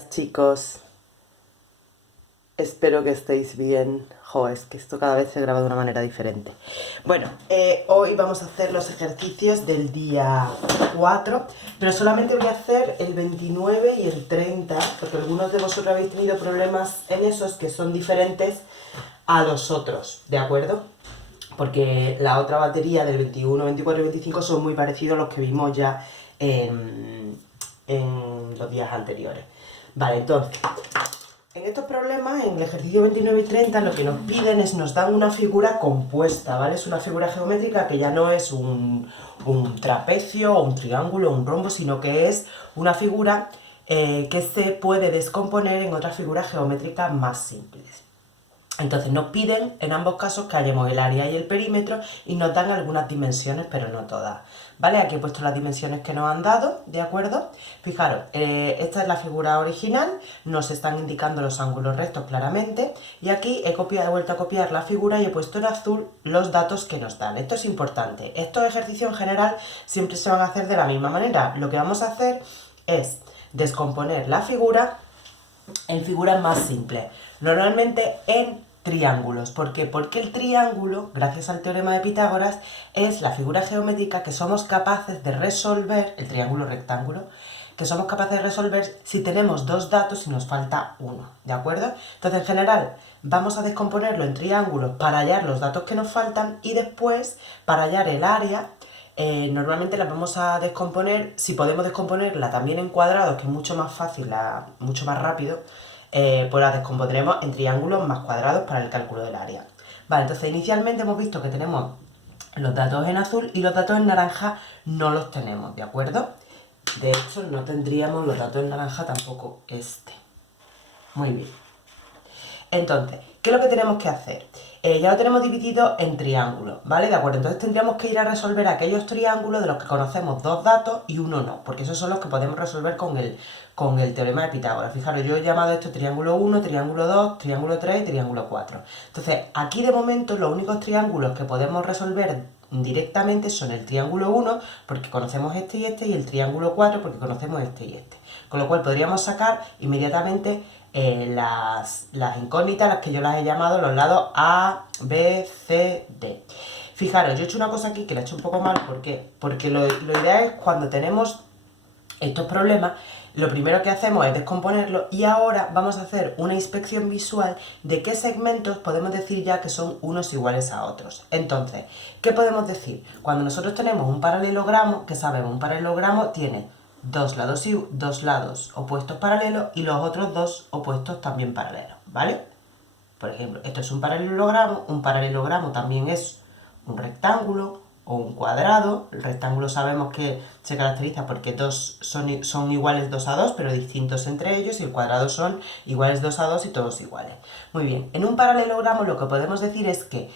Buenas chicos, espero que estéis bien. Es que esto cada vez se graba de una manera diferente. Bueno, hoy vamos a hacer los ejercicios del día 4, pero solamente voy a hacer el 29 y el 30, porque algunos de vosotros habéis tenido problemas en esos que son diferentes a los otros, ¿de acuerdo? Porque la otra batería del 21, 24 y 25 son muy parecidos a los que vimos ya en los días anteriores. Vale, entonces, en estos problemas, en el ejercicio 29 y 30, lo que nos piden es, nos dan una figura compuesta, ¿vale? Es una figura geométrica que ya no es un trapecio, o un triángulo, o un rombo, sino que es una figura que se puede descomponer en otras figuras geométricas más simples. Entonces nos piden en ambos casos que hallemos el área y el perímetro y nos dan algunas dimensiones, pero no todas. ¿Vale? Aquí he puesto las dimensiones que nos han dado, ¿de acuerdo? Fijaros, esta es la figura original, nos están indicando los ángulos rectos claramente y aquí he vuelto a copiar la figura y he puesto en azul los datos que nos dan. Esto es importante. Estos ejercicios en general siempre se van a hacer de la misma manera. Lo que vamos a hacer es descomponer la figura en figuras más simples, normalmente en triángulos. ¿Por qué? Porque el triángulo, gracias al teorema de Pitágoras, es la figura geométrica que somos capaces de resolver, el triángulo rectángulo, que somos capaces de resolver si tenemos dos datos y nos falta uno, ¿de acuerdo? Entonces, en general, vamos a descomponerlo en triángulos para hallar los datos que nos faltan y después, para hallar el área, normalmente las vamos a descomponer, si podemos descomponerla también en cuadrados, que es mucho más fácil, mucho más rápido, pues las descompondremos en triángulos más cuadrados para el cálculo del área. Vale, entonces inicialmente hemos visto que tenemos los datos en azul y los datos en naranja no los tenemos, ¿de acuerdo? De hecho, no tendríamos los datos en naranja tampoco este. Muy bien. Entonces, ¿qué es lo que tenemos que hacer? Ya lo tenemos dividido en triángulos, ¿vale? De acuerdo, entonces tendríamos que ir a resolver aquellos triángulos de los que conocemos dos datos y uno no, porque esos son los que podemos resolver con el teorema de Pitágoras. Fijaros, yo he llamado esto triángulo 1, triángulo 2, triángulo 3 y triángulo 4. Entonces, aquí de momento los únicos triángulos que podemos resolver directamente son el triángulo 1, porque conocemos este, y el triángulo 4, porque conocemos este y este. Con lo cual podríamos sacar inmediatamente las incógnitas, las que yo las he llamado los lados A, B, C, D. Fijaros, yo he hecho una cosa aquí que la he hecho un poco mal, ¿por qué? Porque lo ideal es cuando tenemos estos problemas, lo primero que hacemos es descomponerlo y ahora vamos a hacer una inspección visual de qué segmentos podemos decir ya que son unos iguales a otros. Entonces, ¿qué podemos decir? Cuando nosotros tenemos un paralelogramo, que sabemos, un paralelogramo tiene dos lados opuestos paralelos y los otros dos opuestos también paralelos, ¿vale? Por ejemplo, esto es un paralelogramo también es un rectángulo o un cuadrado. El rectángulo sabemos que se caracteriza porque son iguales 2 a 2, pero distintos entre ellos, y el cuadrado son iguales 2 a 2 y todos iguales. Muy bien, en un paralelogramo lo que podemos decir es que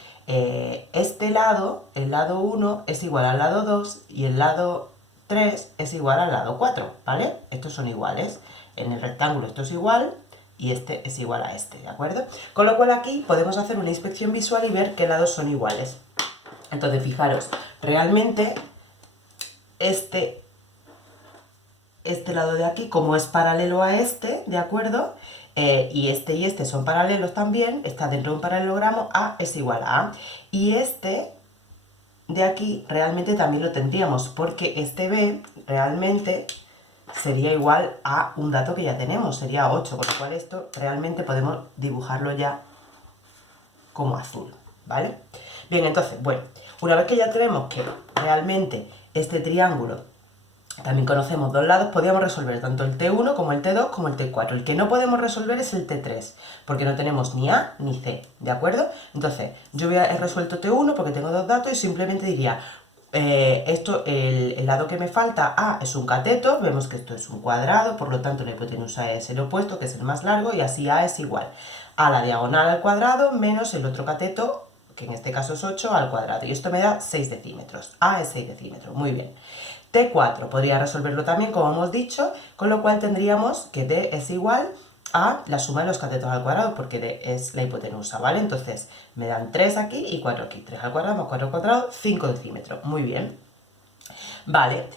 este lado, el lado 1, es igual al lado 2 y el lado 3 es igual al lado 4, ¿vale? Estos son iguales. En el rectángulo esto es igual y este es igual a este, ¿de acuerdo? Con lo cual aquí podemos hacer una inspección visual y ver qué lados son iguales. Entonces, fijaros, realmente este lado de aquí, como es paralelo a este, ¿de acuerdo? Y este son paralelos también, está dentro de un paralelogramo, A es igual a A. Y este de aquí realmente también lo tendríamos, porque este B realmente sería igual a un dato que ya tenemos, sería 8, con lo cual esto realmente podemos dibujarlo ya como azul, ¿vale? Bien, entonces, bueno, una vez que ya tenemos que realmente este triángulo también conocemos dos lados, podríamos resolver tanto el T1 como el T2 como el T4. El que no podemos resolver es el T3, porque no tenemos ni A ni C, ¿de acuerdo? Entonces, yo he resuelto T1 porque tengo dos datos y simplemente diría, el lado que me falta, A, es un cateto, vemos que esto es un cuadrado, por lo tanto la hipotenusa es el opuesto, que es el más largo, y así A es igual a la diagonal al cuadrado menos el otro cateto, que en este caso es 8, al cuadrado, y esto me da 6 decímetros. A es 6 decímetros, muy bien. T4 podría resolverlo también, como hemos dicho, con lo cual tendríamos que D es igual a la suma de los catetos al cuadrado, porque D es la hipotenusa, ¿vale? Entonces me dan 3 aquí y 4 aquí. 3 al cuadrado más 4 al cuadrado, 5 decímetros. Muy bien. Vale.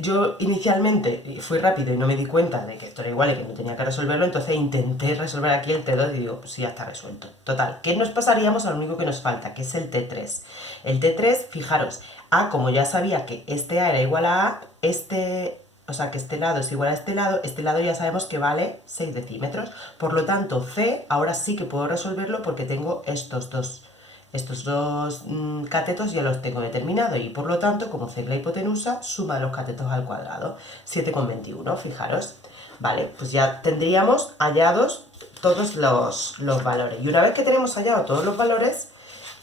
Yo inicialmente fui rápido y no me di cuenta de que esto era igual y que no tenía que resolverlo, entonces intenté resolver aquí el T2 y digo, pues sí, ya está resuelto. Total, ¿qué nos pasaríamos a lo único que nos falta? Que es el T3. El T3, fijaros, A, como ya sabía que este A era igual a A, o sea, que este lado es igual a este lado ya sabemos que vale 6 decímetros. Por lo tanto, C, ahora sí que puedo resolverlo porque tengo estos dos catetos ya los tengo determinados y por lo tanto, como C es la hipotenusa, suma los catetos al cuadrado, 7,21, fijaros. Vale, pues ya tendríamos hallados todos los valores. Y una vez que tenemos hallado todos los valores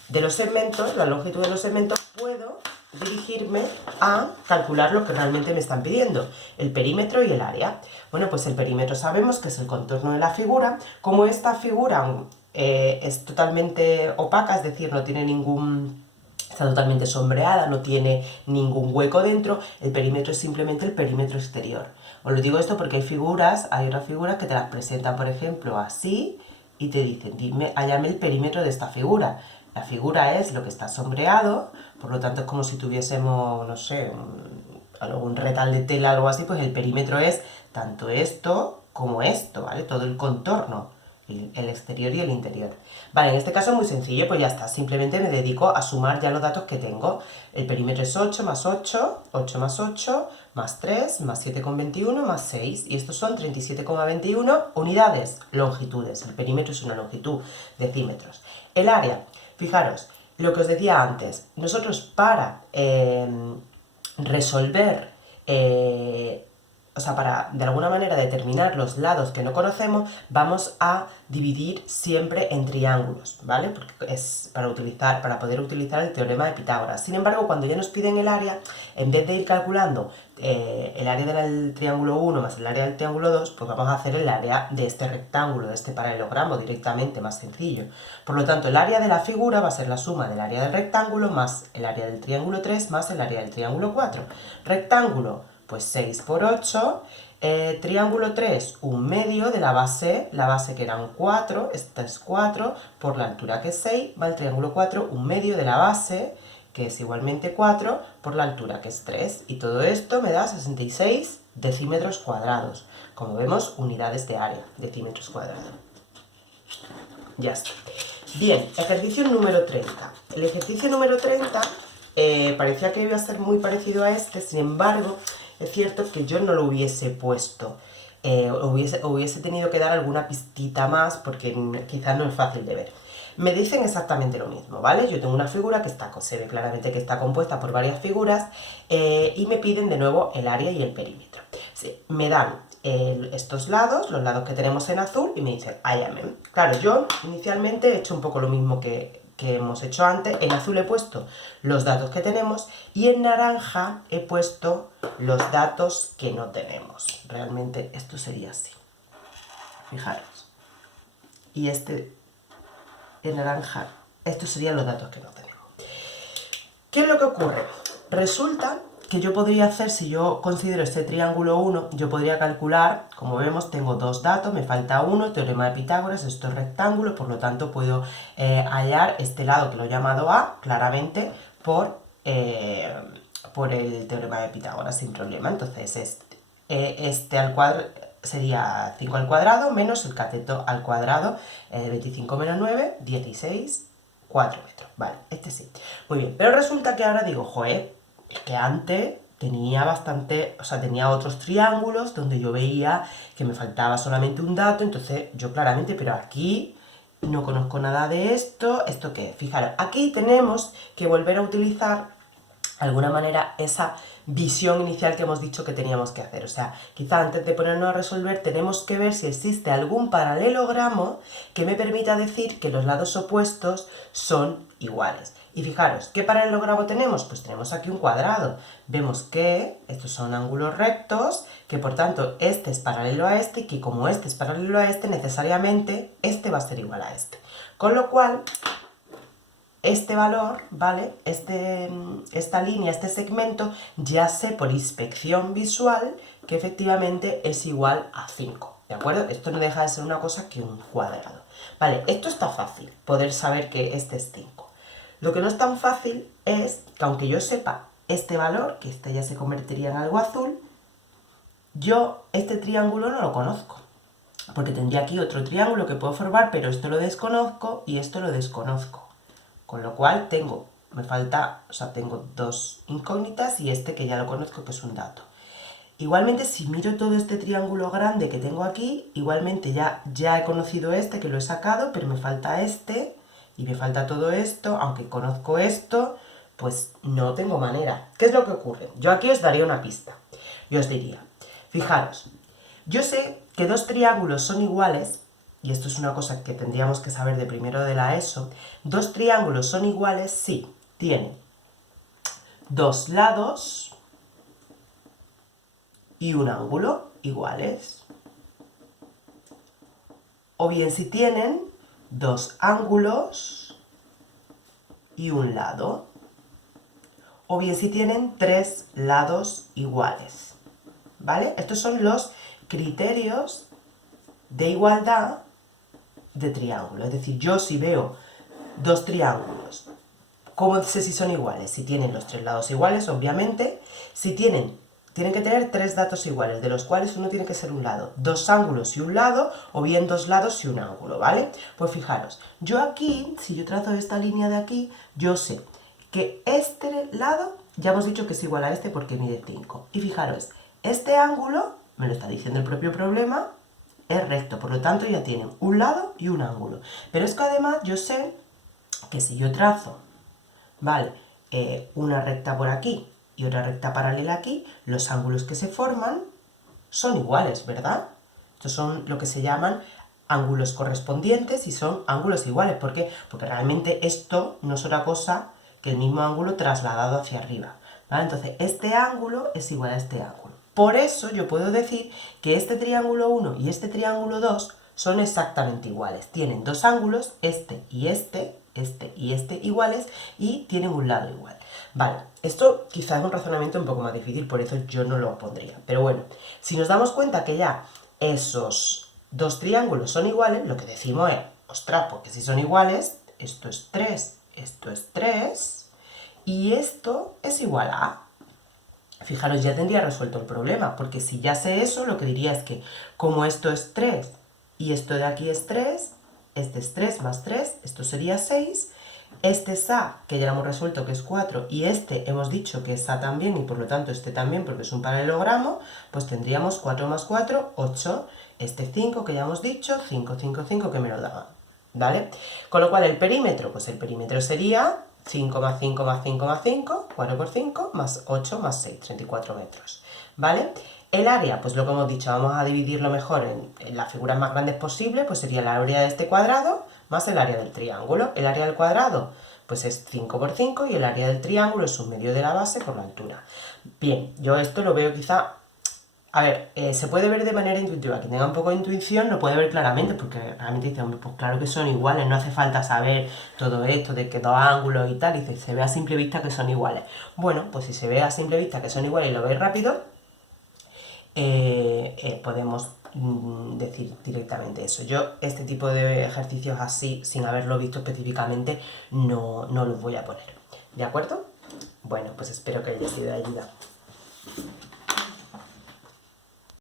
de los segmentos, la longitud de los segmentos, puedo dirigirme a calcular lo que realmente me están pidiendo, el perímetro y el área. Bueno, pues el perímetro sabemos que es el contorno de la figura. Como esta figura es totalmente opaca, es decir, no tiene está totalmente sombreada, no tiene ningún hueco dentro, el perímetro es simplemente el perímetro exterior. Os lo digo esto porque hay otras figuras que te las presentan, por ejemplo, así, y te dicen, dime, hállame el perímetro de esta figura. La figura es lo que está sombreado, por lo tanto es como si tuviésemos, no sé, un retal de tela o algo así, pues el perímetro es tanto esto como esto, ¿vale? Todo el contorno, el exterior y el interior. Vale, en este caso es muy sencillo, pues ya está, simplemente me dedico a sumar ya los datos que tengo. El perímetro es 8 más 8, 8 más 8, más 3, más 7,21, más 6, y estos son 37,21 unidades, longitudes. El perímetro es una longitud, decímetros. El área, fijaros, lo que os decía antes, nosotros para resolver, o sea, para de alguna manera determinar los lados que no conocemos, vamos a dividir siempre en triángulos, ¿vale? Porque es para poder utilizar el teorema de Pitágoras. Sin embargo, cuando ya nos piden el área, en vez de ir calculando el área del triángulo 1 más el área del triángulo 2, pues vamos a hacer el área de este rectángulo, de este paralelogramo, directamente, más sencillo. Por lo tanto, el área de la figura va a ser la suma del área del rectángulo más el área del triángulo 3 más el área del triángulo 4. Rectángulo, pues 6 por 8, triángulo 3, un medio de la base que eran 4, esta es 4, por la altura que es 6, va el triángulo 4, un medio de la base, que es igualmente 4, por la altura que es 3, y todo esto me da 66 decímetros cuadrados. Como vemos, unidades de área, decímetros cuadrados. Ya está. Bien, ejercicio número 30. El ejercicio número 30 parecía que iba a ser muy parecido a este, sin embargo, es cierto que yo no lo hubiese puesto. Hubiese tenido que dar alguna pistita más porque quizás no es fácil de ver. Me dicen exactamente lo mismo, ¿vale? Yo tengo una figura que se ve claramente que está compuesta por varias figuras y me piden de nuevo el área y el perímetro. Sí, me dan estos lados, los lados que tenemos en azul, y me dicen, hállame. Claro, yo inicialmente he hecho un poco lo mismo que hemos hecho antes. En azul he puesto los datos que tenemos y en naranja he puesto los datos que no tenemos. Realmente esto sería así. Fijaros. Y en naranja, estos serían los datos que no tenemos. ¿Qué es lo que ocurre? Resulta que yo podría hacer, si yo considero este triángulo 1, yo podría calcular, como vemos, tengo dos datos, me falta uno, teorema de Pitágoras, esto es rectángulo, por lo tanto puedo hallar este lado que lo he llamado A, claramente, por el teorema de Pitágoras, sin problema. Entonces, este al cuadrado sería 5 al cuadrado menos el cateto al cuadrado, 25 menos 9, 16, 4 metros. Vale, este sí. Muy bien, pero resulta que ahora digo, joder, es que antes tenía otros triángulos donde yo veía que me faltaba solamente un dato, entonces yo claramente, pero aquí no conozco nada de esto, ¿esto qué? Fijaros, aquí tenemos que volver a utilizar de alguna manera esa visión inicial que hemos dicho que teníamos que hacer. O sea, quizá antes de ponernos a resolver tenemos que ver si existe algún paralelogramo que me permita decir que los lados opuestos son iguales. Y fijaros, ¿qué paralelogramo tenemos? Pues tenemos aquí un cuadrado. Vemos que estos son ángulos rectos, que por tanto este es paralelo a este y que como este es paralelo a este, necesariamente este va a ser igual a este. Con lo cual, este valor, ¿vale? Esta línea, este segmento, ya sé por inspección visual que efectivamente es igual a 5, ¿de acuerdo? Esto no deja de ser una cosa que un cuadrado. Vale, esto está fácil, poder saber que este es 5. Lo que no es tan fácil es que aunque yo sepa este valor, que este ya se convertiría en algo azul, yo este triángulo no lo conozco, porque tendría aquí otro triángulo que puedo formar, pero esto lo desconozco y esto lo desconozco. Con lo cual tengo dos incógnitas y este que ya lo conozco, que es un dato. Igualmente, si miro todo este triángulo grande que tengo aquí, igualmente ya he conocido este, que lo he sacado, pero me falta este, y me falta todo esto, aunque conozco esto, pues no tengo manera. ¿Qué es lo que ocurre? Yo aquí os daría una pista. Yo os diría, fijaros, yo sé que dos triángulos son iguales, y esto es una cosa que tendríamos que saber de primero de la ESO, dos triángulos son iguales si tienen dos lados y un ángulo iguales. O bien si tienen dos ángulos y un lado. O bien si tienen tres lados iguales. ¿Vale? Estos son los criterios de igualdad de triángulo. Es decir, yo si veo dos triángulos, ¿cómo sé si son iguales? Si tienen los tres lados iguales, obviamente. Si tienen que tener tres datos iguales, de los cuales uno tiene que ser un lado, dos ángulos y un lado, o bien dos lados y un ángulo, ¿vale? Pues fijaros, yo aquí, si yo trazo esta línea de aquí, yo sé que este lado, ya hemos dicho que es igual a este porque mide 5. Y fijaros, este ángulo, me lo está diciendo el propio problema, es recto, por lo tanto ya tienen un lado y un ángulo. Pero es que además yo sé que si yo trazo, ¿vale? Una recta por aquí y otra recta paralela aquí, los ángulos que se forman son iguales, ¿verdad? Estos son lo que se llaman ángulos correspondientes y son ángulos iguales. ¿Por qué? Porque realmente esto no es otra cosa que el mismo ángulo trasladado hacia arriba, ¿vale? Entonces, este ángulo es igual a este ángulo. Por eso yo puedo decir que este triángulo 1 y este triángulo 2 son exactamente iguales. Tienen dos ángulos, este y este iguales, y tienen un lado igual. Vale, esto quizás es un razonamiento un poco más difícil, por eso yo no lo pondría. Pero bueno, si nos damos cuenta que ya esos dos triángulos son iguales, lo que decimos es, ostras, porque si son iguales, esto es 3, esto es 3, y esto es igual a... Fijaros, ya tendría resuelto el problema, porque si ya sé eso, lo que diría es que como esto es 3 y esto de aquí es 3, este es 3 más 3, esto sería 6, este es A, que ya lo hemos resuelto, que es 4, y este hemos dicho que es A también, y por lo tanto este también, porque es un paralelogramo, pues tendríamos 4 más 4, 8, este 5, que ya hemos dicho, 5, 5, 5, que me lo da, ¿vale? Con lo cual el perímetro, pues el perímetro sería 5 más 5 más 5 más 5, 4 por 5, más 8 más 6, 34 metros, ¿vale? El área, pues lo que hemos dicho, vamos a dividirlo mejor en las figuras más grandes posibles, pues sería la área de este cuadrado más el área del triángulo. El área del cuadrado, pues es 5 por 5 y el área del triángulo es un medio de la base por la altura. Bien, yo esto lo veo quizá... A ver, se puede ver de manera intuitiva. Quien tenga un poco de intuición lo puede ver claramente, porque realmente dice, hombre, pues claro que son iguales, no hace falta saber todo esto de que dos ángulos y tal, y dice, se ve a simple vista que son iguales. Bueno, pues si se ve a simple vista que son iguales y lo veis rápido, podemos decir directamente eso. Yo este tipo de ejercicios así, sin haberlo visto específicamente, no los voy a poner. ¿De acuerdo? Bueno, pues espero que haya sido de ayuda.